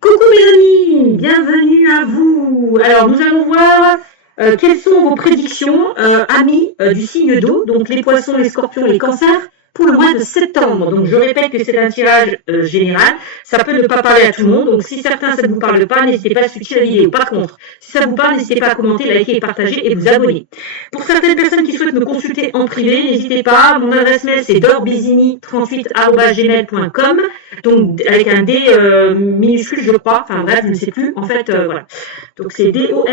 Coucou mes amis, bienvenue à vous. Alors nous allons voir quelles sont vos prédictions, amis du signe d'eau, donc les poissons, les scorpions, les cancers, pour le mois de septembre. Donc je répète que c'est un tirage général, ça peut ne pas parler à tout le monde, donc si certains ça ne vous parle pas, n'hésitez pas à switcher la vidéo. Par contre, si ça vous parle, n'hésitez pas à commenter, liker et partager et vous abonner. Pour certaines personnes qui souhaitent me consulter en privé, n'hésitez pas, mon adresse mail c'est dorbizini38@gmail.com, donc avec un D minuscule je crois, enfin bref, je ne sais plus, en fait voilà. Donc c'est DORE,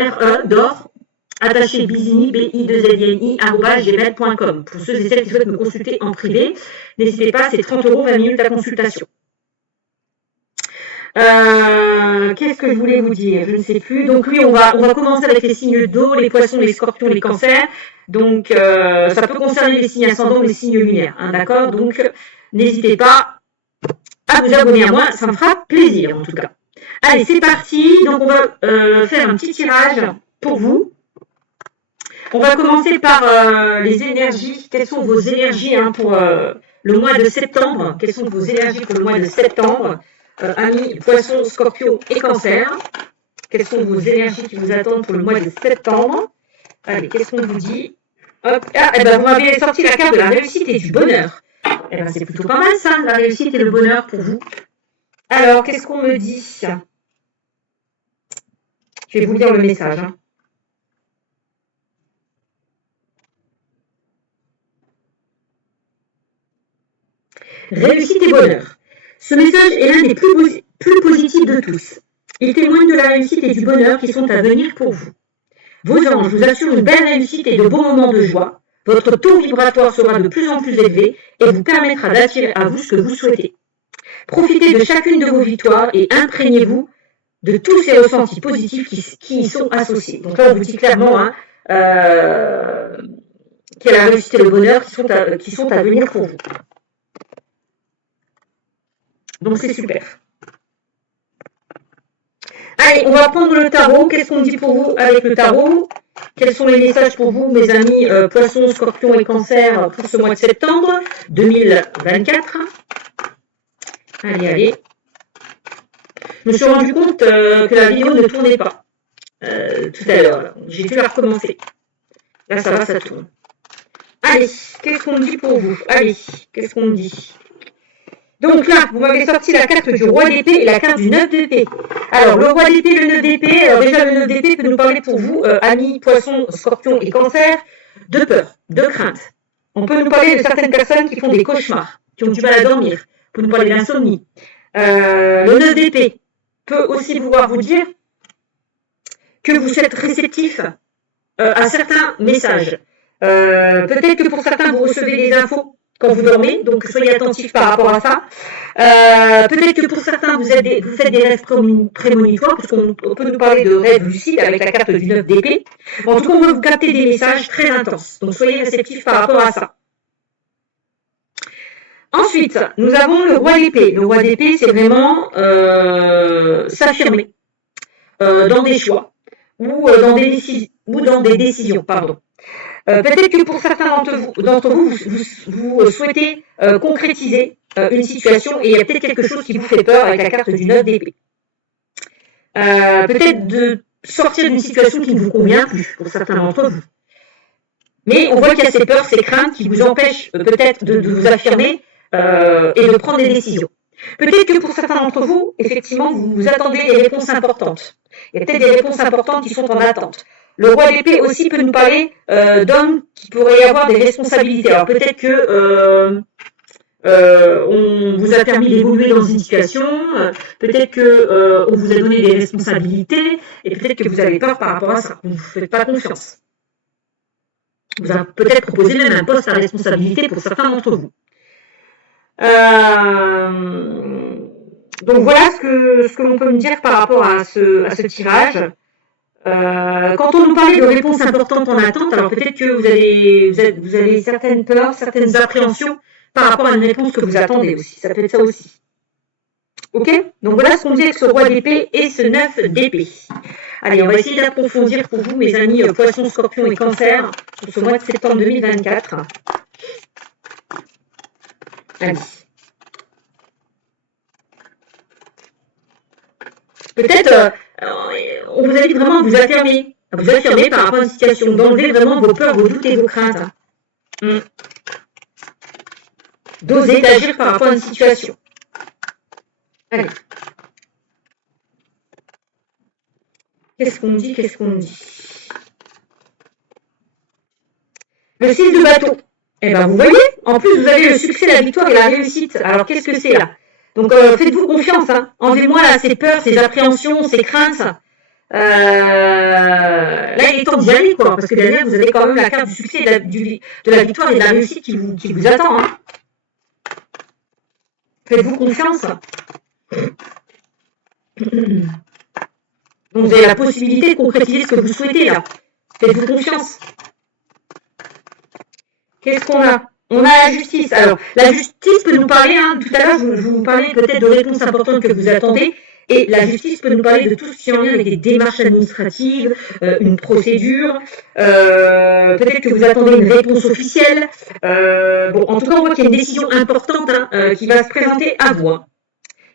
d'or, attaché Bizini, BI2ZINI, @gmail.com. Pour ceux et celles qui souhaitent me consulter en privé, n'hésitez pas, c'est 30 €, 20 minutes à consultation. Qu'est-ce que je voulais vous dire? Je ne sais plus. Donc oui, on va commencer avec les signes d'eau, les poissons, les scorpions, les cancers. Donc ça peut concerner les signes ascendants ou les signes lunaires, hein, d'accord? Donc n'hésitez pas à vous abonner à moi, ça me fera plaisir en tout cas. Allez, c'est parti. Donc on va faire un petit tirage pour vous. On va commencer par les énergies. Quelles sont vos énergies pour le mois de septembre? Quelles sont vos énergies pour le mois de septembre? Amis, poissons, scorpions et cancers. Quelles sont vos énergies qui vous attendent pour le mois de septembre? Allez, qu'est-ce qu'on vous dit? Hop. Ah, et ben vous m'avez sorti la carte de la réussite et du bonheur. Eh ben c'est plutôt pas mal ça, la réussite et le bonheur pour vous. Alors, qu'est-ce qu'on me dit? Je vais vous lire le message. Réussite et bonheur. Ce message est l'un des plus positifs de tous. Il témoigne de la réussite et du bonheur qui sont à venir pour vous. Vos anges vous assurent une belle réussite et de bons moments de joie. Votre taux vibratoire sera de plus en plus élevé et vous permettra d'attirer à vous ce que vous souhaitez. Profitez de chacune de vos victoires et imprégnez-vous de tous ces ressentis positifs qui y sont associés. Donc là, on vous dit clairement qu'il y a la réussite et le bonheur qui sont à venir pour vous. Donc c'est super. Allez, on va prendre le tarot. Qu'est-ce qu'on dit pour vous avec le tarot? Quels sont les messages pour vous, mes amis poissons, scorpions et cancers pour ce mois de septembre 2024? Allez, allez. Je me suis rendu compte que la vidéo ne tournait pas tout à l'heure. J'ai dû la recommencer. Là, ça va, ça tourne. Allez, qu'est-ce qu'on dit pour vous? Allez, qu'est-ce qu'on dit? Donc là, vous m'avez sorti la carte du roi d'épée et la carte du 9 d'épée. Alors, le roi d'épée et le 9 d'épée, alors déjà le 9 d'épée peut nous parler pour vous, amis, poissons, scorpions et cancers, de peur, de crainte. On peut nous parler de certaines personnes qui font des cauchemars, qui ont du mal à dormir. On peut nous parler d'insomnie. Le 9 d'épée peut aussi vouloir vous dire que vous êtes réceptif à certains messages. Peut-être que pour certains, vous recevez des infos quand vous dormez, donc soyez attentifs par rapport à ça. Peut-être que pour certains, vous faites des rêves prémonitoires, parce qu'on peut nous parler de rêves lucides avec la carte du 9 d'épée. En tout cas, on va vous capter des messages très intenses, donc soyez réceptifs par rapport à ça. Ensuite, nous avons le roi d'épée. Le roi d'épée, c'est vraiment s'affirmer dans des choix ou dans des décisions, pardon. Peut-être que pour certains d'entre vous, vous souhaitez concrétiser une situation et il y a peut-être quelque chose qui vous fait peur avec la carte du 9 d'épée. Peut-être de sortir d'une situation qui ne vous convient plus pour certains d'entre vous. Mais on voit qu'il y a ces peurs, ces craintes qui vous empêchent peut-être de vous affirmer et de prendre des décisions. Peut-être que pour certains d'entre vous, effectivement, vous attendez des réponses importantes. Il y a peut-être des réponses importantes qui sont en attente. Le roi d'épée aussi peut nous parler d'hommes qui pourraient avoir des responsabilités. Alors peut-être que on vous a permis d'évoluer dans une situation, peut-être que on vous a donné des responsabilités, et peut-être que vous avez peur par rapport à ça. Vous ne vous faites pas confiance. On vous a peut-être proposé même un poste à responsabilité pour certains d'entre vous. Donc voilà ce que l'on peut me dire par rapport à ce tirage. Quand on nous parlait de réponses importantes en attente, alors peut-être que vous avez certaines peurs, certaines appréhensions par rapport à une réponse que vous attendez aussi. Ça peut être ça aussi. Ok? Donc voilà ce qu'on dit avec ce roi d'épée et ce 9 d'épée. Allez, on va essayer d'approfondir pour vous, mes amis poissons, scorpions et cancers, pour ce mois de septembre 2024. Allez. Peut-être, on vous invite vraiment à vous affirmer par rapport à une situation, d'enlever vraiment vos peurs, vos doutes et vos craintes. D'oser d'agir par rapport à une situation. Allez. Qu'est-ce qu'on dit? Le 6 de bâton. Eh bien, vous voyez, en plus, vous avez le succès, la victoire et la réussite. Alors, qu'est-ce que c'est là? Donc, faites-vous confiance. Hein. Enlevez-moi là ces peurs, ces appréhensions, ces craintes. Là, il est temps d'y aller, quoi. Parce que derrière, vous avez quand même la carte du succès, de la victoire et de la réussite qui vous attend. Hein. Faites-vous confiance. Donc, vous avez la possibilité de concrétiser ce que vous souhaitez, là. Faites-vous confiance. Qu'est-ce qu'on a? On a la justice. Alors, la justice peut nous parler, hein, tout à l'heure, je vous parlais peut-être de réponses importantes que vous attendez, et la justice peut nous parler de tout ce qui est en lien avec des démarches administratives, une procédure, peut-être que vous attendez une réponse officielle. Bon, en tout cas, on voit qu'il y a une décision importante hein, qui va se présenter à vous. Hein.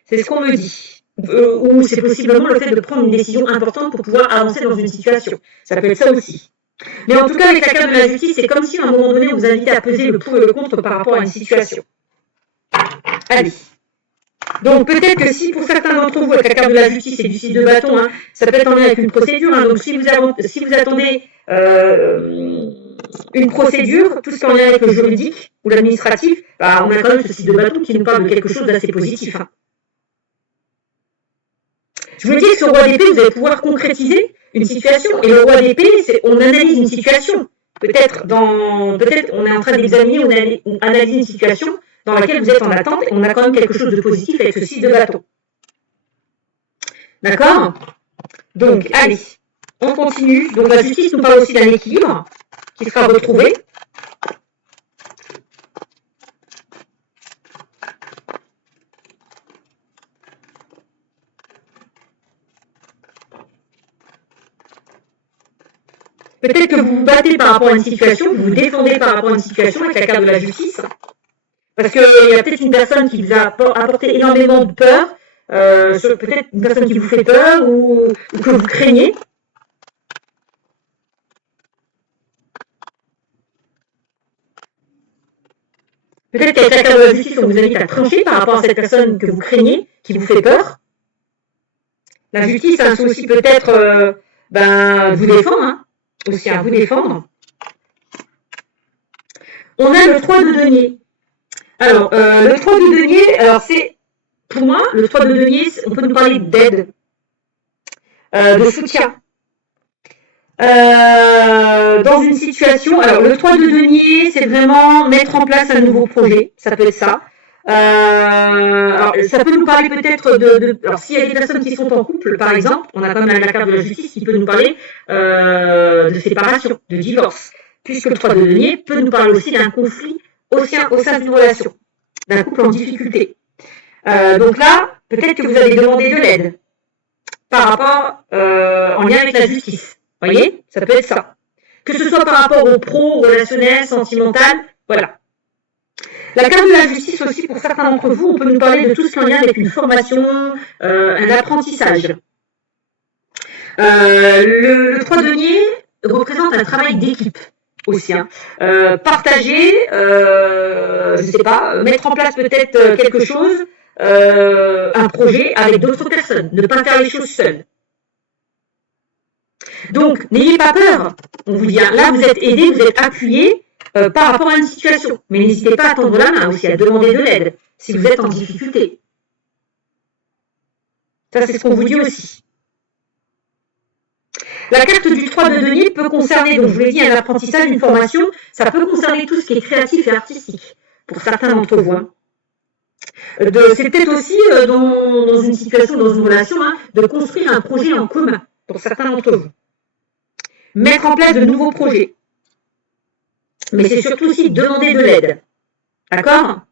C'est ce qu'on me dit. Ou c'est possiblement le fait de prendre une décision importante pour pouvoir avancer dans une situation. Ça peut être ça aussi. Mais en tout cas, avec la carte de la justice, c'est comme si à un moment donné, on vous invitait à peser le pour et le contre par rapport à une situation. Allez. Donc peut-être que si pour certains d'entre vous, avec la carte de la justice et du 6 de bâton, hein, ça peut être en lien avec une procédure. Hein, donc si vous attendez une procédure, tout ce qui est en lien avec le juridique ou l'administratif, bah, on a quand même ce 6 de bâton qui nous parle de quelque chose d'assez positif. Hein. Je vous dis que ce roi d'épée, vous allez pouvoir concrétiser une situation. Et le roi d'épée, on analyse une situation. Peut-être on est en train d'examiner ou analyser une situation dans laquelle vous êtes en attente et on a quand même quelque chose de positif avec ce 6 de bâton. D'accord? Donc, allez, on continue. Donc, la justice nous parle aussi d'un équilibre qui sera retrouvé. Peut-être que vous vous battez par rapport à une situation, vous vous défendez par rapport à une situation avec la carte de la justice. Parce qu'il y a peut-être une personne qui vous a apporté énormément de peur, peut-être une personne qui vous fait peur ou que vous craignez. Peut-être qu'avec la carte de la justice, on vous invite à trancher par rapport à cette personne que vous craignez, qui vous fait peur. La justice, c'est aussi peut-être vous défendre, hein. Aussi à vous défendre. On a le 3 de denier. Alors, le 3 de denier, alors c'est, pour moi, le 3 de denier, on peut nous parler d'aide, de soutien. Dans une situation, alors le 3 de denier, c'est vraiment mettre en place un nouveau projet, ça peut être ça. Alors, ça peut nous parler peut-être alors s'il y a des personnes qui sont en couple, par exemple, on a quand même la carte de la justice qui peut nous parler de séparation, de divorce, puisque le 3 de denier peut nous parler aussi d'un conflit au sein d'une relation, d'un couple en difficulté. Donc là, peut-être que vous allez demander de l'aide par rapport en lien avec la justice. Vous voyez, ça peut être ça. Que ce soit par rapport au pro, relationnel, sentimental, voilà. La carte de la justice aussi, pour certains d'entre vous, on peut nous parler de tout ce qui est en lien avec une formation, un apprentissage. Le 3 denier représente un travail d'équipe aussi. Hein. Partager, je ne sais pas, mettre en place peut-être quelque chose, un projet avec d'autres personnes, ne pas faire les choses seules. Donc, n'ayez pas peur. On vous dit, là, vous êtes aidé, vous êtes appuyé par rapport à une situation. Mais n'hésitez pas à tendre la main aussi, à demander de l'aide si vous êtes en difficulté. Ça, c'est ce qu'on vous dit aussi. La carte du 3 de denier peut concerner, donc je vous l'ai dit, un apprentissage, une formation. Ça peut concerner tout ce qui est créatif et artistique, pour certains d'entre vous. Hein. C'est peut-être aussi dans une situation, dans une relation, hein, de construire un projet en commun, pour certains d'entre vous. Mettre en place de nouveaux projets. Mais c'est surtout aussi demander de l'aide. D'accord?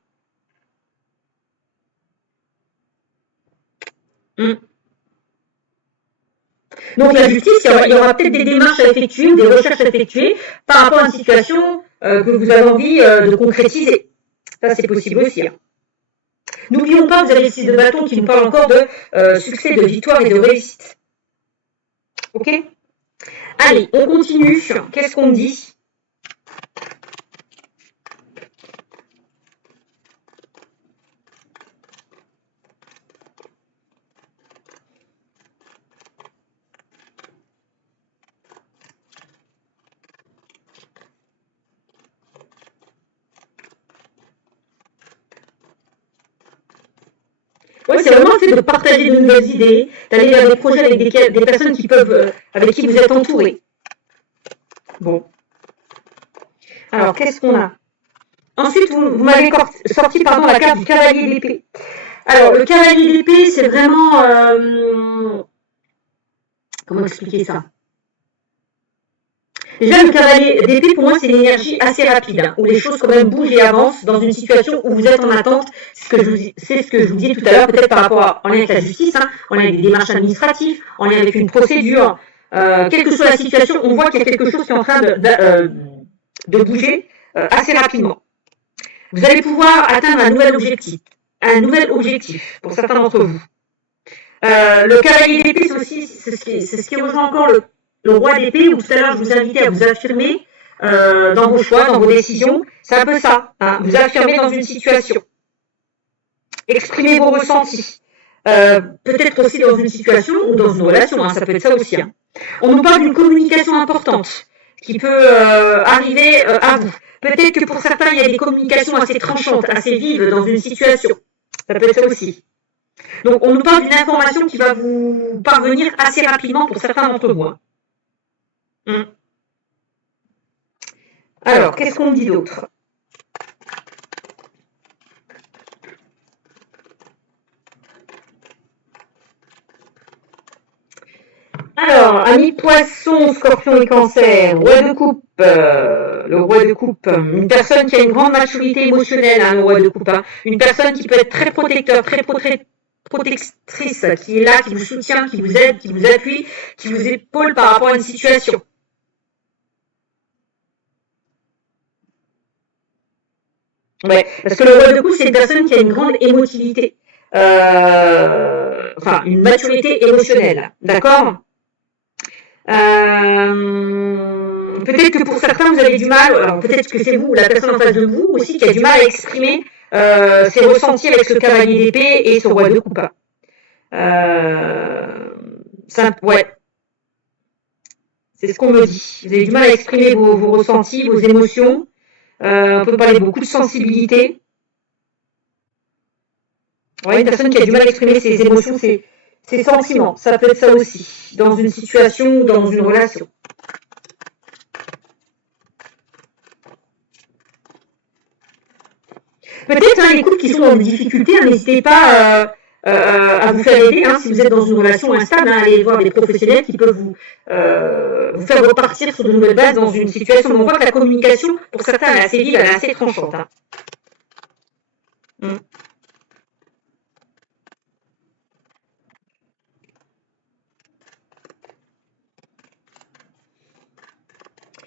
Donc la justice, il y aura peut-être des démarches à effectuer, des recherches à effectuer par rapport à une situation que vous avez envie de concrétiser. Ça, c'est possible aussi. Hein. N'oublions pas, vous avez le 6 de bâton qui nous parle encore de succès, de victoire et de réussite. Ok? Allez, on continue. Qu'est-ce qu'on dit? Oui, c'est vraiment le fait de partager de nouvelles idées, d'aller vers des projets avec des personnes qui peuvent, avec qui vous êtes entouré. Bon. Alors, qu'est-ce qu'on a? Ensuite, vous m'avez sorti la carte du cavalier d'épée. Alors, le cavalier d'épée, c'est vraiment... comment expliquer ça? Déjà, le cavalier d'épée, pour moi, c'est une énergie assez rapide, hein, où les choses quand même bougent et avancent dans une situation où vous êtes en attente. C'est ce que je vous disais tout à l'heure, peut-être par rapport en lien avec la justice, hein, en lien avec des démarches administratives, en lien avec une procédure. Quelle que soit la situation, on voit qu'il y a quelque chose qui est en train de bouger assez rapidement. Vous allez pouvoir atteindre un nouvel objectif pour certains d'entre vous. Le cavalier d'épée, c'est ce qui rejoint encore le roi d'épée, où tout à l'heure je vous invitais à vous affirmer dans vos choix, dans vos décisions. C'est un peu ça, hein, vous affirmer dans une situation. Exprimez vos ressentis. Peut-être aussi dans une situation ou dans une relation, hein, ça peut être ça aussi. Hein. On nous parle d'une communication importante qui peut arriver à vous. Peut-être que pour certains, il y a des communications assez tranchantes, assez vives dans une situation. Ça peut être ça aussi. Donc, on nous parle d'une information qui va vous parvenir assez rapidement pour certains d'entre vous. Hein. Alors, qu'est-ce qu'on dit d'autre? Alors, amis poisson, scorpion et cancer, roi de coupe, le roi de coupe, une personne qui a une grande maturité émotionnelle, hein, le roi de coupe, hein, une personne qui peut être très protecteur, très protectrice, qui est là, qui vous soutient, qui vous aide, qui vous appuie, qui vous épaule par rapport à une situation. Ouais, parce que le roi de coupe, c'est une personne qui a une grande émotivité, enfin, une maturité émotionnelle, d'accord? Peut-être que pour certains, vous avez du mal, alors peut-être que c'est vous ou la personne en face de vous aussi qui a du mal à exprimer ses ressentis avec ce cavalier d'épée et ce roi de coupe. Ouais. C'est ce qu'on me dit. Vous avez du mal à exprimer vos ressentis, vos émotions. On peut parler beaucoup de sensibilité. Ouais, une personne qui a du mal à exprimer ses émotions, ses sentiments. Ça peut être ça aussi, dans une situation ou dans une relation. Peut-être hein, les couples qui sont dans des difficultés, hein, n'hésitez pas à vous faire aider. Hein, si vous êtes dans une relation instable, hein, allez voir des professionnels qui peuvent vous faire repartir sur de nouvelles bases dans une situation. Mais on voit que la communication, pour certains, elle est assez vive, elle est assez tranchante. Hein.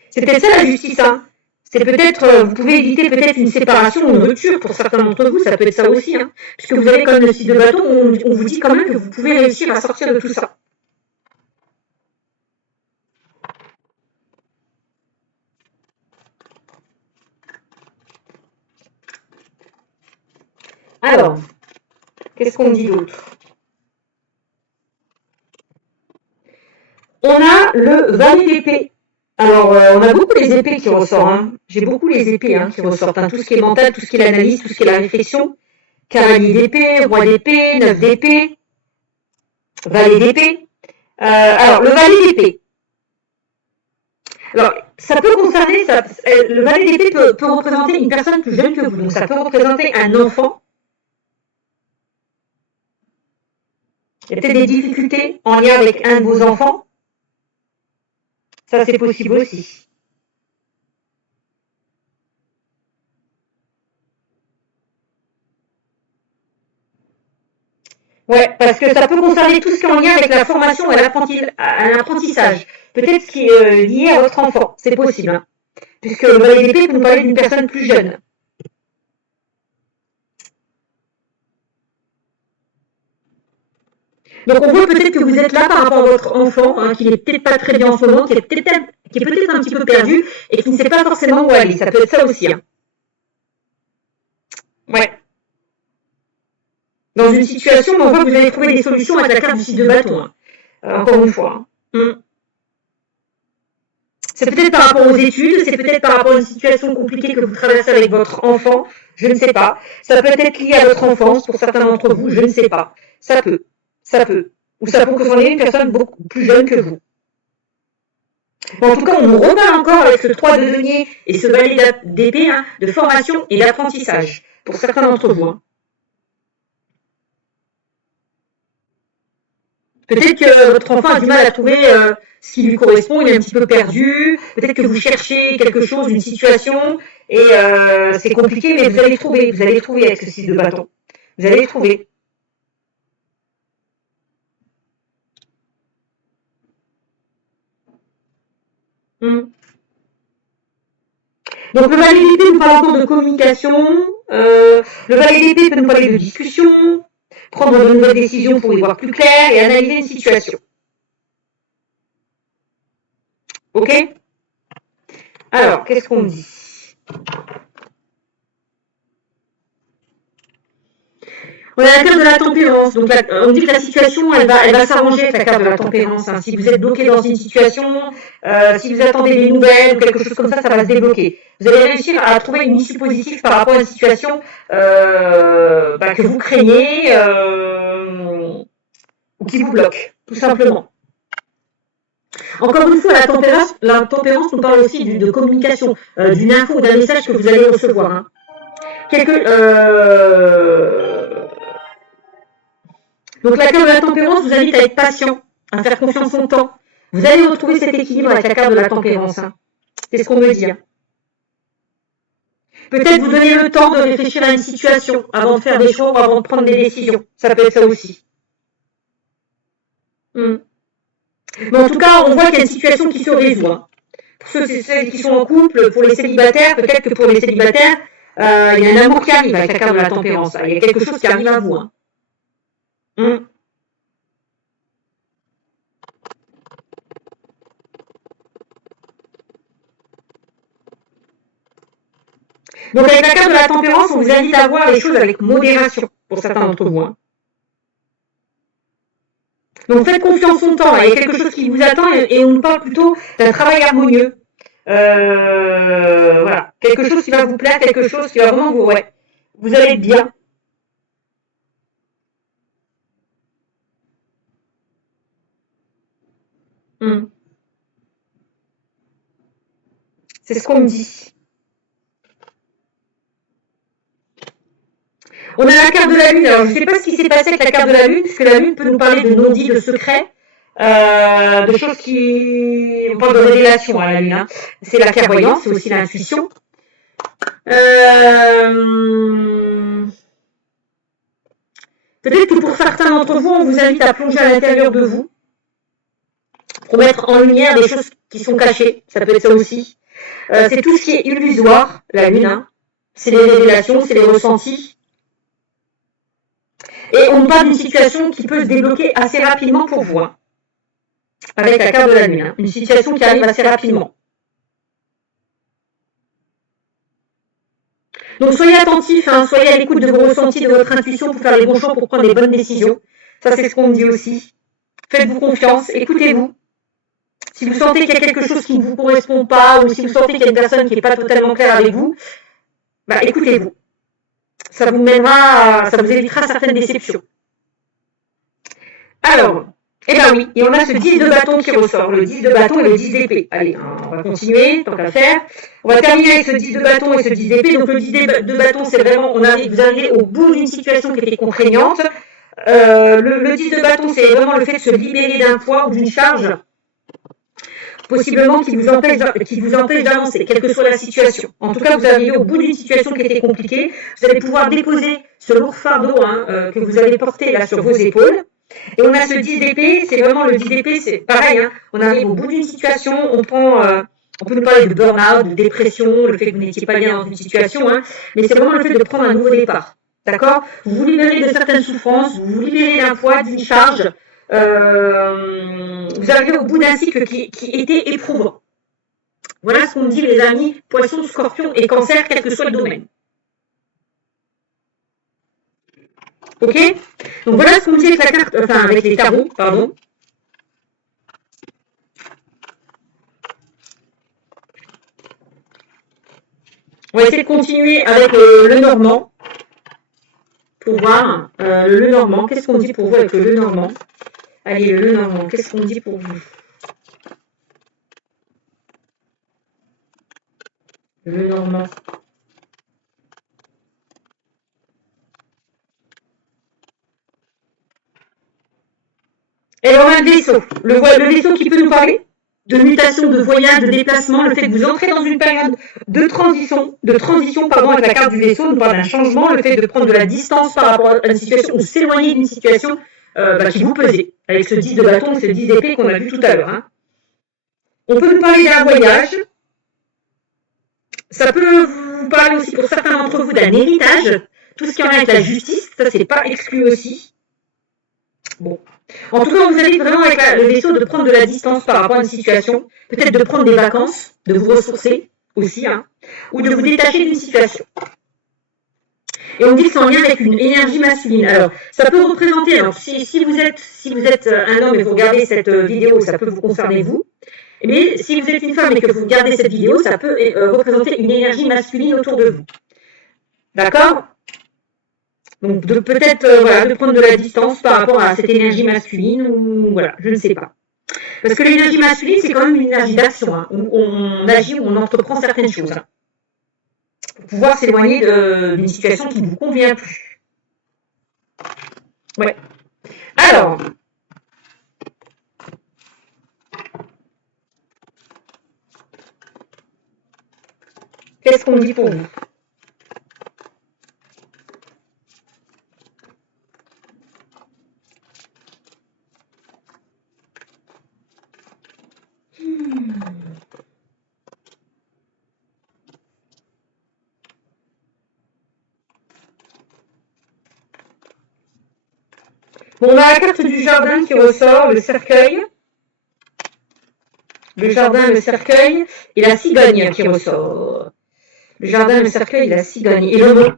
C'est peut-être ça la justice, hein. C'est peut-être, vous pouvez éviter peut-être une séparation ou une rupture pour certains d'entre vous, ça peut être ça aussi, hein. Puisque vous avez comme le 6 de bâton, on vous dit quand même que vous pouvez réussir à sortir de tout ça. Alors, qu'est-ce qu'on dit d'autre? On a le valet d'épée. Alors, on a beaucoup les épées qui ressortent. Hein. J'ai beaucoup les épées hein, qui ressortent. Hein. Tout ce qui est mental, tout ce qui est l'analyse, tout ce qui est la réflexion. Cavalier d'épée, roi d'épée, 9 d'épée, valet d'épée. Alors, le valet d'épée. Alors, ça peut concerner, le valet d'épée peut représenter une personne plus jeune que vous. Donc, ça peut représenter un enfant. Il y a peut-être des difficultés en lien avec un de vos enfants. Ça, c'est possible aussi. Ouais, parce que ça peut concerner tout ce qui est en lien avec la formation et l'apprentissage. Peut-être ce qui est lié à votre enfant. C'est possible. Hein. Puisque le valet d'épée peut nous parler d'une personne plus jeune. Donc on voit peut-être que vous êtes là par rapport à votre enfant, hein, qui n'est peut-être pas très bien en ce moment, qui est peut-être un petit peu perdu et qui ne sait pas forcément où aller. Ça peut être ça aussi. Hein. Ouais. Dans une situation, on voit que vous allez trouver des solutions avec la carte du 6 de bâton. Hein. Encore une fois. Hein. C'est peut-être par rapport aux études, c'est peut-être par rapport à une situation compliquée que vous traversez avec votre enfant, je ne sais pas. Ça peut être lié à votre enfance pour certains d'entre vous, je ne sais pas. Ça peut. Ou ça peut concerner une personne beaucoup plus jeune que vous. Bon, en tout cas, on nous reparle encore avec ce 3 de denier et ce valet d'épée hein, de formation et d'apprentissage pour certains d'entre vous. Hein. Peut-être que votre enfant a du mal à trouver ce qui lui correspond, il est un petit peu perdu. Peut-être que vous cherchez quelque chose, une situation, et c'est compliqué, mais vous allez les trouver avec ce 6 de bâton. Vous allez les trouver. Donc le valet d'épée nous parle encore de communication, le valet d'épée peut nous parler de discussion, prendre de nouvelles décisions pour y voir plus clair et analyser une situation. Ok? Alors, qu'est-ce qu'on dit? On a la carte de la tempérance. Donc, on dit que la situation, elle va s'arranger avec la carte de la tempérance. Hein. Si vous êtes bloqué dans une situation, si vous attendez des nouvelles ou quelque chose comme ça va se débloquer. Vous allez réussir à trouver une issue positive par rapport à une situation que vous craignez ou qui vous bloque, tout simplement. Encore une fois, la tempérance nous parle aussi de communication, d'une info ou d'un message que vous allez recevoir. Hein. Donc la carte de la tempérance vous invite à être patient, à faire confiance en temps. Vous allez retrouver cet équilibre avec la carte de la tempérance. Hein. C'est ce qu'on me dit. Hein. Peut-être vous donner le temps de réfléchir à une situation avant de faire des choix ou avant de prendre des décisions. Ça peut être ça aussi. Mais en tout cas, on voit qu'il y a une situation qui se résout. Hein. Pour ceux et celles qui sont en couple, pour les célibataires, peut-être que pour les célibataires, il y a un amour qui arrive avec la carte de la tempérance. Il y a quelque chose qui arrive à vous. Hein. Donc avec la carte de la tempérance, on vous invite à voir les choses avec modération pour certains d'entre vous. Hein. Donc faites confiance en temps, il y a quelque chose qui vous attend et on nous parle plutôt d'un travail harmonieux. Voilà, quelque chose qui va vous plaire, quelque chose qui va vraiment vous... Ouais, vous allez être bien. C'est ce qu'on me dit. On a la carte de la Lune. Alors, je ne sais pas ce qui s'est passé avec la carte de la Lune, puisque la Lune peut nous parler de non-dits, de secrets, de choses qui... On parle de révélation à la Lune. Hein. C'est la clairvoyance, c'est aussi l'intuition. Peut-être que pour certains d'entre vous, on vous invite à plonger à l'intérieur de vous, pour mettre en lumière des choses qui sont cachées. Ça peut être ça aussi. C'est tout ce qui est illusoire, la Lune. Hein. C'est les révélations, c'est les ressentis. Et on parle d'une situation qui peut se débloquer assez rapidement pour vous, hein, avec la carte de la Lune. Hein, une situation qui arrive assez rapidement. Donc soyez attentifs, hein, soyez à l'écoute de vos ressentis, de votre intuition pour faire les bons choix, pour prendre les bonnes décisions. Ça, c'est ce qu'on me dit aussi. Faites-vous confiance, écoutez-vous. Si vous sentez qu'il y a quelque chose qui ne vous correspond pas, ou si vous sentez qu'il y a une personne qui n'est pas totalement claire avec vous, bah, écoutez-vous. Ça vous mènera, ça vous évitera certaines déceptions. Alors, eh bien oui, et on a ce 10 de bâton qui ressort, le 10 de bâton et le 10 d'épée. Allez, on va continuer, tant qu'à faire. On va terminer avec ce 10 de bâton et ce 10 d'épée. Donc le 10 de bâton, c'est vraiment, vous arrivez au bout d'une situation qui était contraignante. Le 10 de bâton, c'est vraiment le fait de se libérer d'un poids ou d'une charge, possiblement qui vous empêche d'avancer, quelle que soit la situation. En tout cas, vous arrivez au bout d'une situation qui était compliquée. Vous allez pouvoir déposer ce lourd fardeau que vous avez porté là sur vos épaules. Et on a ce 10 d'épée, c'est vraiment le 10 d'épée, c'est pareil, hein, on arrive au bout d'une situation, on peut nous parler de burn-out, de dépression, le fait que vous n'étiez pas bien dans une situation, hein, mais c'est vraiment le fait de prendre un nouveau départ, d'accord? Vous vous libérez de certaines souffrances, vous vous libérez d'un poids, d'une charge, vous arrivez au bout d'un cycle qui était éprouvant. Voilà ce qu'on me dit les amis, Poisson, Scorpion et Cancer, quel que soit le domaine. Ok? Donc voilà ce qu'on me dit avec la carte, enfin avec les tarots, pardon. On va essayer de continuer avec le Normand. Pour voir le Lenormand. Qu'est-ce qu'on dit pour vous avec le Lenormand? Allez, le Lenormand, qu'est-ce qu'on dit pour vous? Le Lenormand. Et alors, un vaisseau. Le vaisseau qui peut nous parler de mutation, de voyage, de déplacement, le fait que vous entrez dans une période de transition, avec la carte du vaisseau, nous parle d'un changement, le fait de prendre de la distance par rapport à une situation ou s'éloigner d'une situation qui vous pesait, avec ce 10 de bâton, ce 10 d'épée qu'on a vu tout à l'heure. Hein. On peut nous parler d'un voyage, ça peut vous parler aussi pour certains d'entre vous d'un héritage, tout ce qui est en lien avec la justice, ça c'est pas exclu aussi. Bon. En tout cas, on vous invite vraiment avec le vaisseau de prendre de la distance par rapport à une situation, peut-être de prendre des vacances, de vous ressourcer aussi, hein, ou de vous détacher d'une situation. Et on dit que c'est en lien avec une énergie masculine. Alors, ça peut représenter, alors si vous êtes un homme et vous regardez cette vidéo, ça peut vous concerner vous. Mais si vous êtes une femme et que vous regardez cette vidéo, ça peut représenter une énergie masculine autour de vous. D'accord? Donc peut-être voilà, de prendre de la distance par rapport à cette énergie masculine, ou voilà, je ne sais pas. Parce que l'énergie masculine, c'est quand même une énergie d'action, hein, où on agit, où on entreprend certaines choses. Hein, pour pouvoir s'éloigner d'une situation qui ne vous convient plus. Ouais. Alors, qu'est-ce qu'on dit pour vous? Bon, on a la carte du jardin qui ressort, le cercueil. Le jardin, le cercueil, et la cigogne qui ressort. Le jardin, le cercueil, et la cigogne. Et le mot.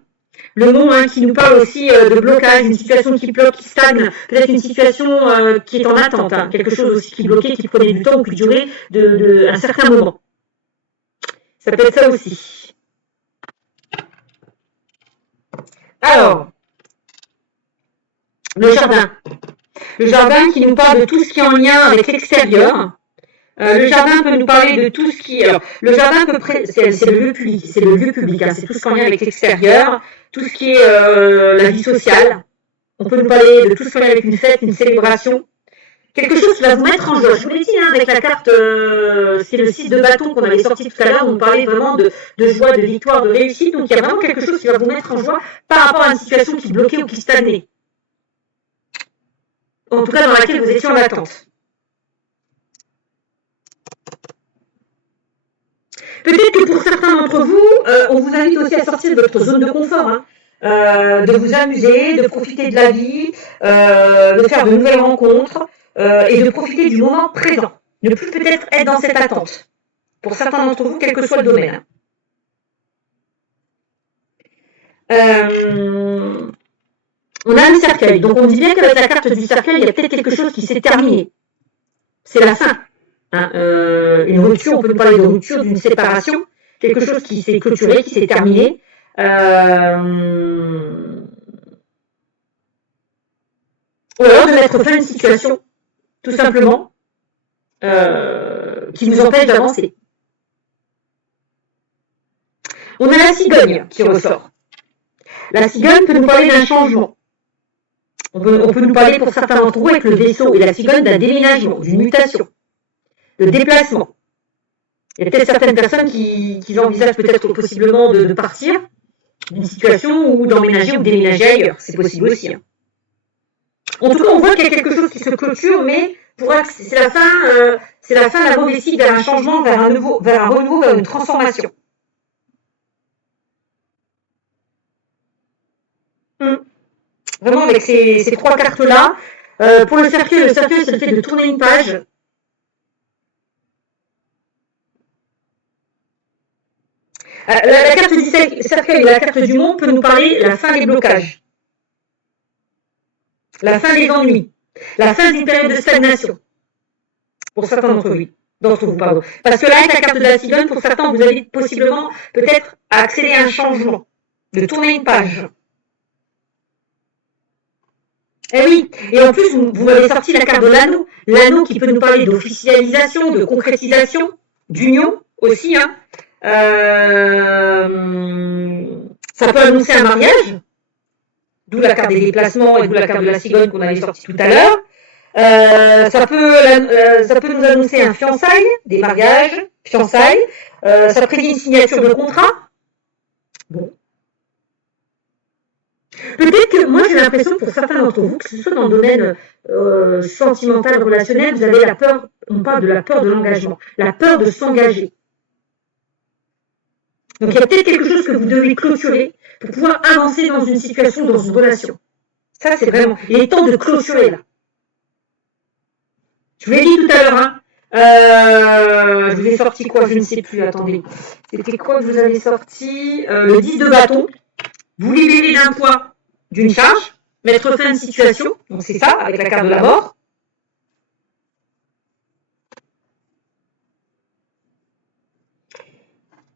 Le mot hein, qui nous parle aussi de blocage, une situation qui bloque, qui stagne, peut-être une situation qui est en attente, hein, quelque chose aussi qui bloquait, qui prenait du temps ou qui durait un certain moment. Ça peut être ça aussi. Alors, le jardin. Le jardin qui nous parle de tout ce qui est en lien avec l'extérieur. Le jardin peut nous parler de tout ce qui... Alors, le jardin, c'est le lieu public, c'est le lieu public, hein, c'est tout ce qui est en lien avec l'extérieur, tout ce qui est la vie sociale. On peut nous parler de tout ce qui est en lien avec une fête, une célébration. Quelque chose qui va vous mettre en joie. Je vous l'ai dit, hein, avec la carte, c'est le 6 de bâton qu'on avait sorti tout à l'heure, on nous parlait vraiment de joie, de victoire, de réussite. Donc, il y a vraiment quelque chose qui va vous mettre en joie par rapport à une situation qui bloquait ou qui stagnait. En tout cas, dans laquelle vous étiez en attente. Peut-être que pour certains d'entre vous, on vous invite aussi à sortir de votre zone de confort, hein, de vous amuser, de profiter de la vie, de faire de nouvelles rencontres et de profiter du moment présent. Ne plus peut-être être dans cette attente. Pour certains d'entre vous, quel que soit le domaine. On a le cercueil. Donc on dit bien qu'avec la carte du cercueil, il y a peut-être quelque chose qui s'est terminé. C'est la fin. Hein, une rupture, on peut nous parler de rupture, d'une séparation, quelque chose qui s'est clôturé, qui s'est terminé. Ou alors de mettre fin à une situation, tout simplement, qui nous empêche d'avancer. On a la cigogne qui ressort. La cigogne peut nous parler d'un changement. On peut nous parler pour certains d'entre vous avec le vaisseau et la cigogne d'un déménagement, d'une mutation, de déplacement. Il y a peut-être certaines personnes qui envisagent peut-être possiblement de partir d'une situation ou d'emménager ou de déménager ailleurs. C'est possible aussi. Hein. En tout cas, on voit qu'il y a quelque chose qui se clôture, mais c'est la fin d'un mauvais cycle, vers un changement, vers un renouveau, vers une transformation. Vraiment, avec ces trois cartes-là, Pour le cercueil, c'est le fait de tourner une page. La carte du cercueil et la carte du monde peut nous parler de la fin des blocages, la fin des ennuis, la fin d'une période de stagnation. Pour certains d'entre vous, pardon. Parce que là, avec la carte de la cigogne, pour certains, vous allez possiblement peut-être accéder à un changement, de tourner une page. Eh oui, et en plus, vous m'avez sorti la carte de l'anneau qui peut nous parler d'officialisation, de concrétisation, d'union aussi, hein. Ça peut annoncer un mariage, d'où la carte des déplacements et d'où la carte de la cigogne qu'on avait sortie tout à l'heure. Ça peut nous annoncer un fiançailles, des mariages, fiançailles. Ça prédit une signature de contrat. Bon. Peut-être que moi j'ai l'impression pour certains d'entre vous, que ce soit dans le domaine sentimental, relationnel, vous avez la peur, on parle de la peur de l'engagement, la peur de s'engager. Donc il y a peut-être quelque chose que vous devez clôturer pour pouvoir avancer dans une situation, dans une relation. Ça c'est vraiment, il est temps de clôturer là. Je vous l'ai dit tout à l'heure, hein. Je vous ai sorti quoi? Je ne sais plus, attendez. C'était quoi que je vous avais sorti? Le 10 de bâton. Vous libérez d'un poids, d'une charge, mettre fin à une situation. Donc c'est ça, avec la carte de la mort.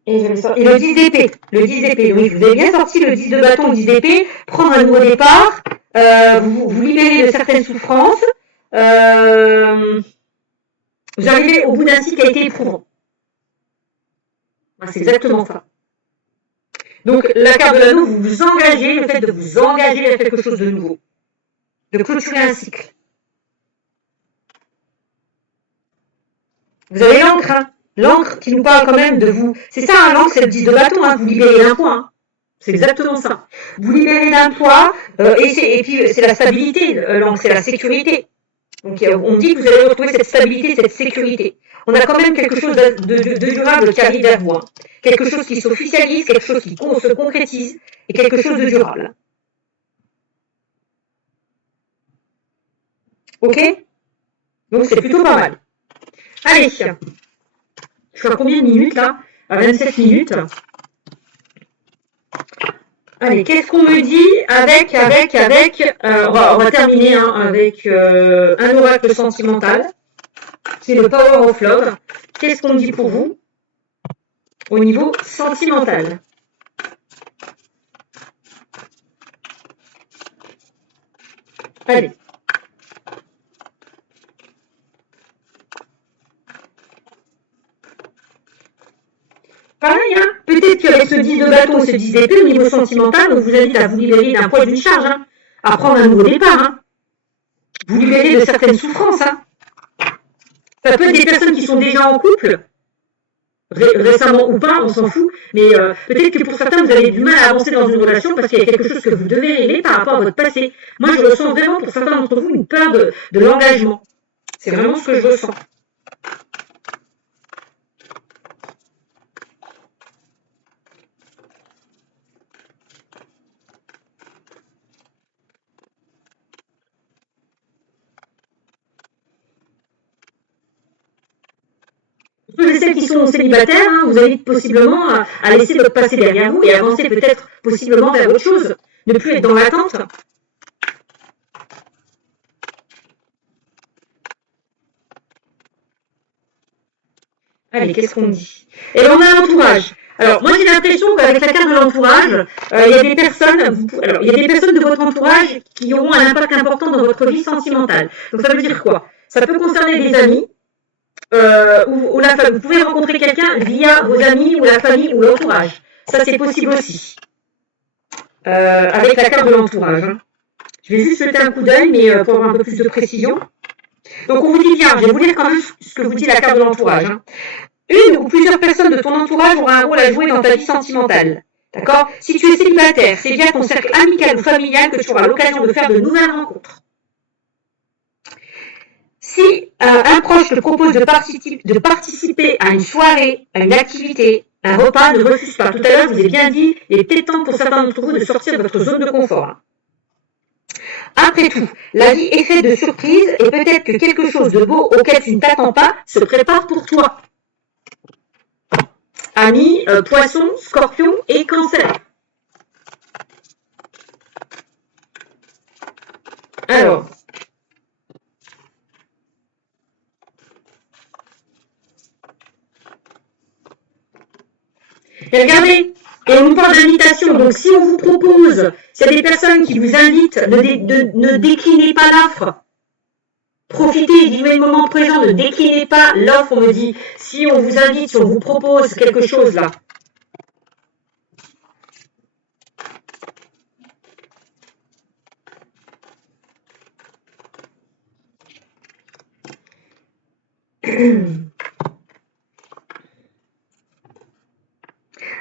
Et le 10 d'épée. Le 10 d'épée. Oui, je vous ai bien sorti le 10 de bâton, le 10 d'épée. Prendre un nouveau départ. Vous libérez de certaines souffrances. Vous arrivez au bout d'un cycle qui a été éprouvant. C'est exactement ça. Donc, la carte de l'anneau, vous vous engagez, le fait de vous engager à quelque chose de nouveau. De clôturer un cycle. Vous avez l'encre, hein. L'encre qui nous parle quand même de vous. C'est ça, hein, l'encre, c'est le 10 de bâton, hein. Vous libérez d'un poids. Hein. C'est exactement ça. Vous libérez d'un poids, et puis c'est la stabilité, l'encre, c'est la sécurité. Donc, on dit que vous allez retrouver cette stabilité, cette sécurité. On a quand même quelque chose de durable qui arrive vers vous. Hein. Quelque chose qui s'officialise, quelque chose qui se concrétise, et quelque chose de durable. Ok? Donc, c'est plutôt pas mal. Allez, je suis à combien de minutes, là? À 27 minutes. Allez, qu'est-ce qu'on me dit avec on va terminer hein, avec un oracle sentimental, qui est le Power of Love. Qu'est-ce qu'on me dit pour vous au niveau sentimental? Allez. Pareil, hein. Peut-être qu'avec ce 10 de bâton et ce 10 d'épée, au niveau sentimental, on vous invite à vous libérer d'un poids d'une charge, hein, à prendre un nouveau départ. Hein. Vous libérer de certaines souffrances. Hein. Ça peut être des personnes qui sont déjà en couple, récemment ou pas, on s'en fout, mais peut-être que pour certains, vous avez du mal à avancer dans une relation parce qu'il y a quelque chose que vous devez régler par rapport à votre passé. Moi, je ressens vraiment pour certains d'entre vous une peur de l'engagement. C'est vraiment ce que je ressens. Ceux et celles qui sont célibataires, hein, vous invite possiblement à laisser votre passé derrière vous et avancer peut-être possiblement vers autre chose. Ne plus être dans l'attente. Allez, qu'est-ce qu'on dit? Et on a l'entourage. Alors, moi j'ai l'impression qu'avec la carte de l'entourage, il y a des personnes, il y a des personnes de votre entourage qui auront un impact important dans votre vie sentimentale. Donc ça veut dire quoi? Ça peut concerner des amis, ou la famille. Vous pouvez rencontrer quelqu'un via vos amis ou la famille ou l'entourage. Ça c'est possible aussi. Avec la carte de l'entourage. Hein. Je vais juste jeter un coup d'œil, mais pour avoir un peu plus de précision. Donc on vous dit bien, je vais vous lire quand même ce que vous dit la carte de l'entourage. Hein. Une ou plusieurs personnes de ton entourage auront un rôle à jouer dans ta vie sentimentale. D'accord? Si tu es célibataire, c'est via ton cercle amical ou familial que tu auras l'occasion de faire de nouvelles rencontres. Si un proche te propose de participer à une soirée, à une activité, un repas, ne refuse pas. Tout à l'heure, je vous ai bien dit, il est peut-être temps pour certains d'entre vous de sortir de votre zone de confort. Après tout, la vie est faite de surprises et peut-être que quelque chose de beau auquel tu ne t'attends pas se prépare pour toi. Amis, poissons, scorpions et cancer. Alors. Et regardez, et on nous parle d'invitation. Donc si on vous propose, s'il y a des personnes qui vous invitent, ne déclinez pas l'offre. Profitez, vivez le moment présent, ne déclinez pas l'offre. On me dit, si on vous invite, si on vous propose quelque chose là.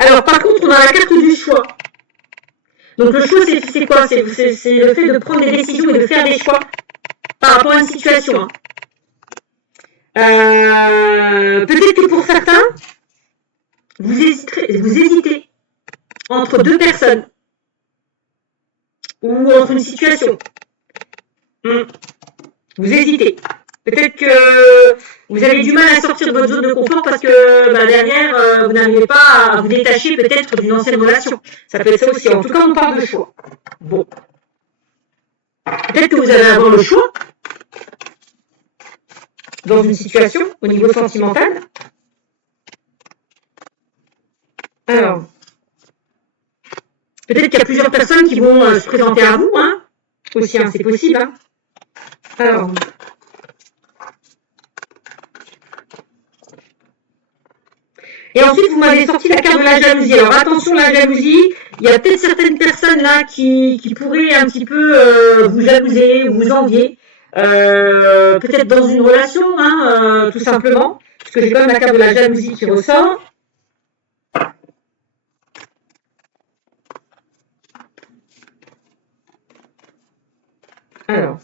Alors, par contre, on a la carte du choix. Donc, le choix, c'est quoi? C'est le fait de prendre des décisions et de faire des choix par rapport à une situation. Peut-être que pour certains, vous hésitez entre deux personnes ou entre une situation. Vous hésitez. Peut-être que vous avez du mal à sortir de votre zone de confort parce que derrière, vous n'arrivez pas à vous détacher peut-être d'une ancienne relation. Ça peut être ça aussi. En tout cas, on parle de choix. Bon. Peut-être que vous allez avoir le choix dans une situation au niveau sentimental. Alors, peut-être qu'il y a plusieurs personnes qui vont se présenter à vous, hein. Aussi, hein, c'est possible, hein. Alors, et ensuite, vous m'avez sorti la carte de la jalousie. Alors attention, la jalousie, il y a peut-être certaines personnes là qui pourraient un petit peu vous jalouser ou vous envier. Peut-être dans une relation, hein, tout simplement. Parce que j'ai quand même la carte de la jalousie qui ressort. Alors.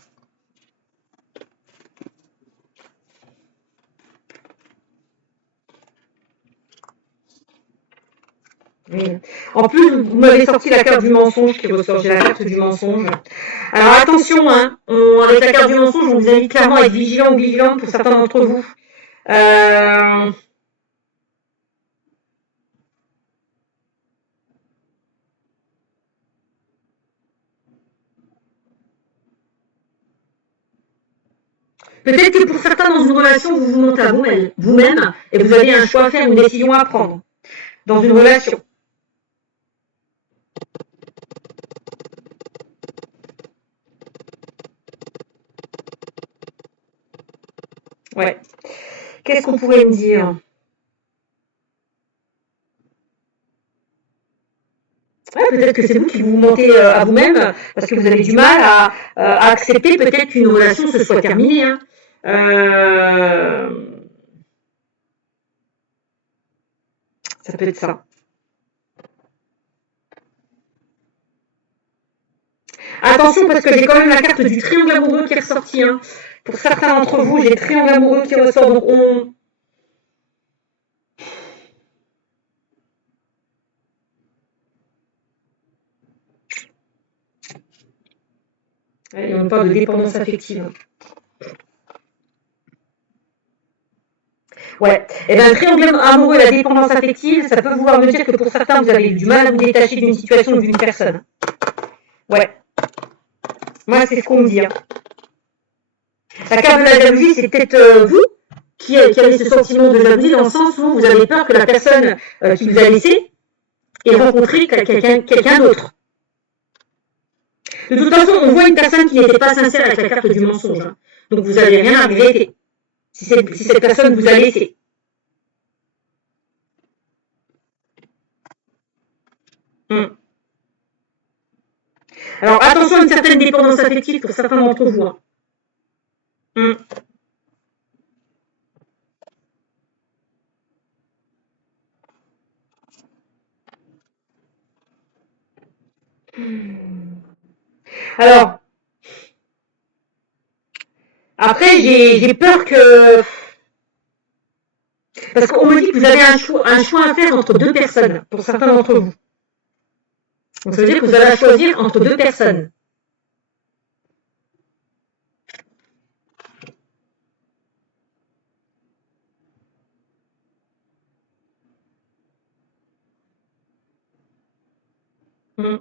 En plus, vous m'avez sorti la carte du mensonge qui ressort. J'ai la carte du mensonge. Alors attention, hein, avec la carte du mensonge, on vous invite clairement à être vigilant ou vigilante pour certains d'entre vous. Peut-être que pour certains dans une relation, vous vous montez à vous-même et vous avez un choix à faire, une décision à prendre dans une relation. Ouais. Qu'est-ce qu'on pourrait me dire? Ouais, peut-être que c'est vous qui vous mentez à vous-même parce que vous avez du mal à accepter peut-être qu'une relation se soit terminée. Hein. Ça peut être ça. Attention parce que j'ai quand même la carte du triangle amoureux qui est ressortie. Hein. Pour certains d'entre vous, j'ai le triangle amoureux qui ressort. Donc on parle de dépendance affective. Ouais. Et bien, le triangle amoureux et la dépendance affective, ça peut vouloir me dire que pour certains, vous avez du mal à vous détacher d'une situation ou d'une personne. Ouais. Moi, c'est ce qu'on me dit. Hein. La carte de la jalousie, c'est peut-être vous qui avez ce sentiment de jalousie dans le sens où vous avez peur que la personne qui vous a laissé ait rencontré quelqu'un d'autre. De toute façon, on voit une personne qui n'était pas sincère avec la carte du mensonge. Hein. Donc, vous n'avez rien à regretter si cette personne vous a laissé. Alors, attention à une certaine dépendance affective pour certains d'entre vous. Hein. Alors, après, j'ai peur que... Parce qu'on me dit que vous avez un choix à faire entre deux personnes, pour certains d'entre vous. Donc, ça veut dire que vous allez choisir entre deux personnes. Mm.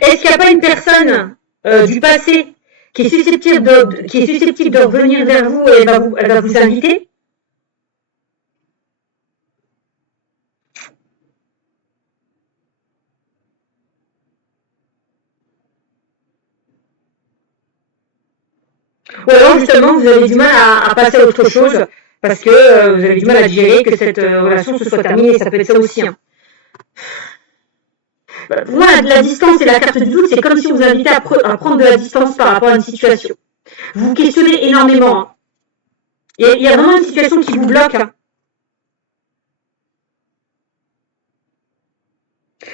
Est-ce qu'il n'y a pas une personne du passé qui est susceptible de revenir vers vous et elle va vous inviter? Ou alors justement vous avez du mal à passer à autre chose parce que vous avez du mal à digérer que cette relation se soit terminée. Ça peut être ça aussi. Hein. Pour moi, la distance et la carte du doute, c'est comme si on vous invitait à prendre de la distance par rapport à une situation. Vous questionnez énormément. Hein. Il y a vraiment une situation qui vous bloque. Hein.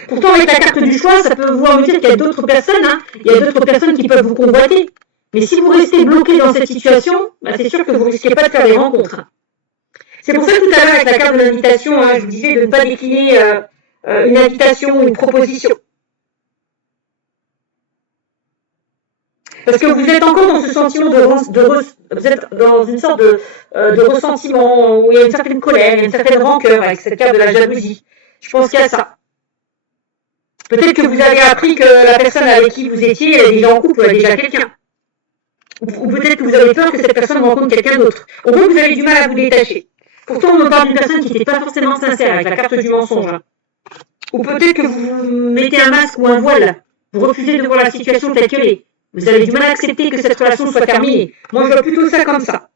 Pourtant, avec la carte du choix, ça peut vouloir me dire qu'il y a d'autres personnes. Hein. Il y a d'autres personnes qui peuvent vous convoiter. Mais si vous restez bloqué dans cette situation, bah, c'est sûr que vous ne risquez pas de faire des rencontres. C'est pour ça que tout à l'heure, avec la carte de l'invitation, hein, je vous disais de ne pas décliner une invitation ou une proposition. Parce que vous êtes encore dans ce sentiment vous êtes dans une sorte de ressentiment où il y a une certaine colère, il y a une certaine rancœur avec cette carte de la jalousie. Je pense qu'il y a ça. Peut-être que vous avez appris que la personne avec qui vous étiez, elle est déjà en couple, elle a déjà quelqu'un. Ou peut-être que vous avez peur que cette personne rencontre quelqu'un d'autre. Au moins, vous avez du mal à vous détacher. Pourtant, on me parle d'une personne qui n'était pas forcément sincère, avec la carte du mensonge. Ou peut-être que vous mettez un masque ou un voile. Vous refusez de voir la situation telle qu'elle est. Vous avez du mal à accepter que cette relation soit terminée. Moi, je vois plutôt ça comme ça.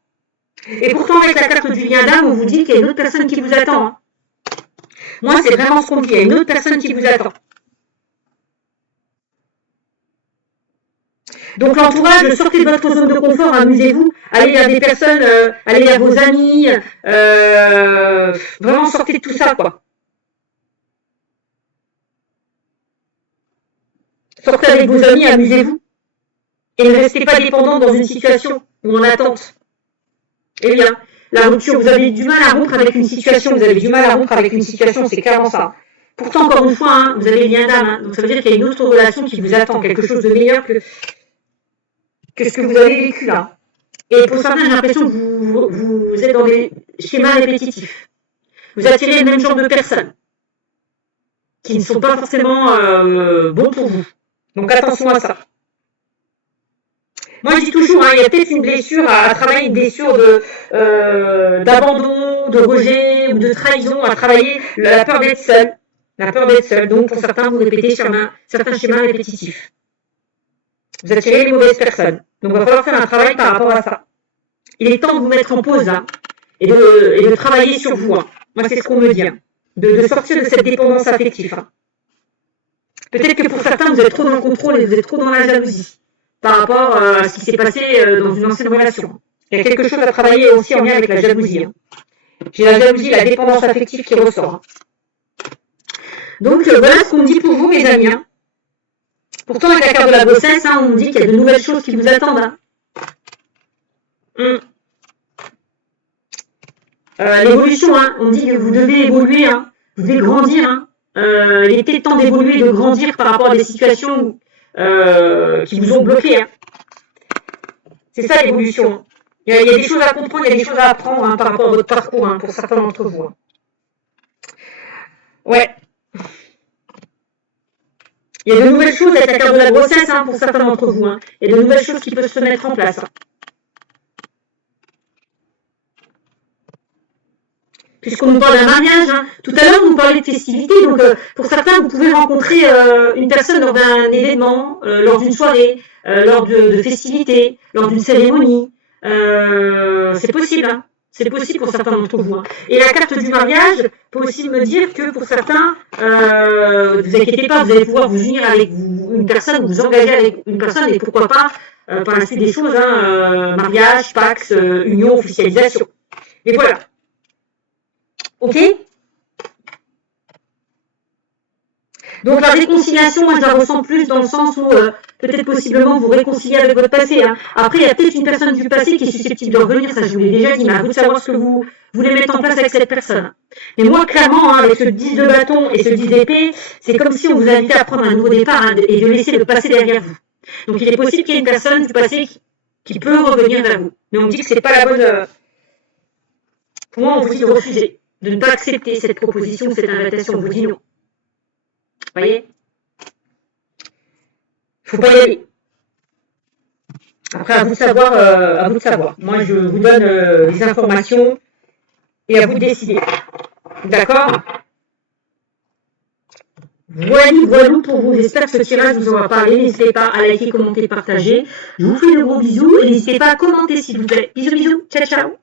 Et pourtant, avec la carte du lien d'âme, on vous dit qu'il y a une autre personne qui vous attend. Hein. Moi, c'est vraiment ce qu'on dit. Il y a une autre personne qui vous attend. Donc l'entourage, sortez de votre zone de confort, amusez-vous, allez vers des personnes, allez vers vos amis, vraiment sortez de tout ça, quoi. Sortez avec vos amis, amusez-vous. Et ne restez pas dépendant dans une situation ou en attente. Eh bien, la rupture, vous avez du mal à rompre avec une situation, vous avez du mal à rompre avec une situation, c'est clairement ça. Pourtant, encore une fois, hein, vous avez le lien d'âme, hein, donc ça veut dire qu'il y a une autre relation qui vous attend, quelque chose de meilleur que ce que vous avez vécu là. Et pour certains, j'ai l'impression que vous êtes dans des schémas répétitifs. Vous attirez le même genre de personnes qui ne sont pas forcément bons pour vous. Donc attention à ça. Moi, je dis toujours, hein, il y a peut-être une blessure à travailler, une blessure d'abandon, de rejet ou de trahison, à travailler la peur d'être seul. La peur d'être seul. Donc, pour certains, vous répétez certains schémas répétitifs. Vous attirez les mauvaises personnes. Donc, il va falloir faire un travail par rapport à ça. Il est temps de vous mettre en pause hein, et de travailler sur vous. Hein. Moi, c'est ce qu'on me dit. Hein, de sortir de cette dépendance affective. Hein. Peut-être que pour certains, vous êtes trop dans le contrôle et vous êtes trop dans la jalousie par rapport à ce qui s'est passé dans une ancienne relation. Il y a quelque chose à travailler aussi en lien avec la jalousie. Hein. J'ai la jalousie, la dépendance affective qui ressort. Hein. Donc, voilà ce qu'on me dit pour vous, mes amis. Hein. Pourtant, avec la carte de la grossesse, hein, on me dit qu'il y a de nouvelles choses qui vous attendent. Hein. L'évolution, hein, on dit que vous devez évoluer, hein, vous devez grandir. Hein. Il était temps d'évoluer, de grandir par rapport à des situations qui vous ont bloqué. Hein. C'est ça l'évolution. Il y a des choses à comprendre, il y a des choses à apprendre hein, par rapport à votre parcours hein, pour certains d'entre vous. Hein. Ouais. Il y a de nouvelles choses avec la carte de la grossesse hein, pour certains d'entre vous. Hein. Il y a de nouvelles choses qui peuvent se mettre en place. Hein. Puisqu'on nous parle d'un mariage, hein. Tout à l'heure on nous parlait de festivités, donc pour certains vous pouvez rencontrer une personne lors d'un événement, lors d'une soirée, lors de festivités, lors d'une cérémonie. C'est possible, hein. C'est possible pour certains d'entre vous. Hein. Et la carte du mariage peut aussi me dire que pour certains, ne vous inquiétez pas, vous allez pouvoir vous unir avec une personne, vous engager avec une personne et pourquoi pas par la suite des choses, hein, mariage, pax, union, officialisation. Mais voilà. Ok? Donc la réconciliation, moi je la ressens plus dans le sens où peut-être possiblement vous réconcilier avec votre passé. Hein. Après, il y a peut-être une personne du passé qui est susceptible de revenir, ça je vous l'ai déjà dit, mais à vous de savoir ce que vous voulez mettre en place avec cette personne. Mais moi, clairement, hein, avec ce 10 de bâton et ce 10 d'épée, c'est comme si on vous invitait à prendre un nouveau départ hein, et de laisser le passé derrière vous. Donc il est possible qu'il y ait une personne du passé qui peut revenir vers vous. Mais on me dit que c'est pas la bonne... Pour moi, on vous dit de refuser. de ne pas accepter cette proposition, cette invitation. Vous dites non. Vous voyez? Faut pas y aller. Après, à vous de savoir. Moi, je vous donne les informations et à vous de décider. D'accord? Voilà pour vous. J'espère que ce tirage vous aura parlé. N'hésitez pas à liker, commenter, partager. Je vous fais de gros bisous et n'hésitez pas à commenter s'il vous plaît. Bisous, bisous. Ciao, ciao.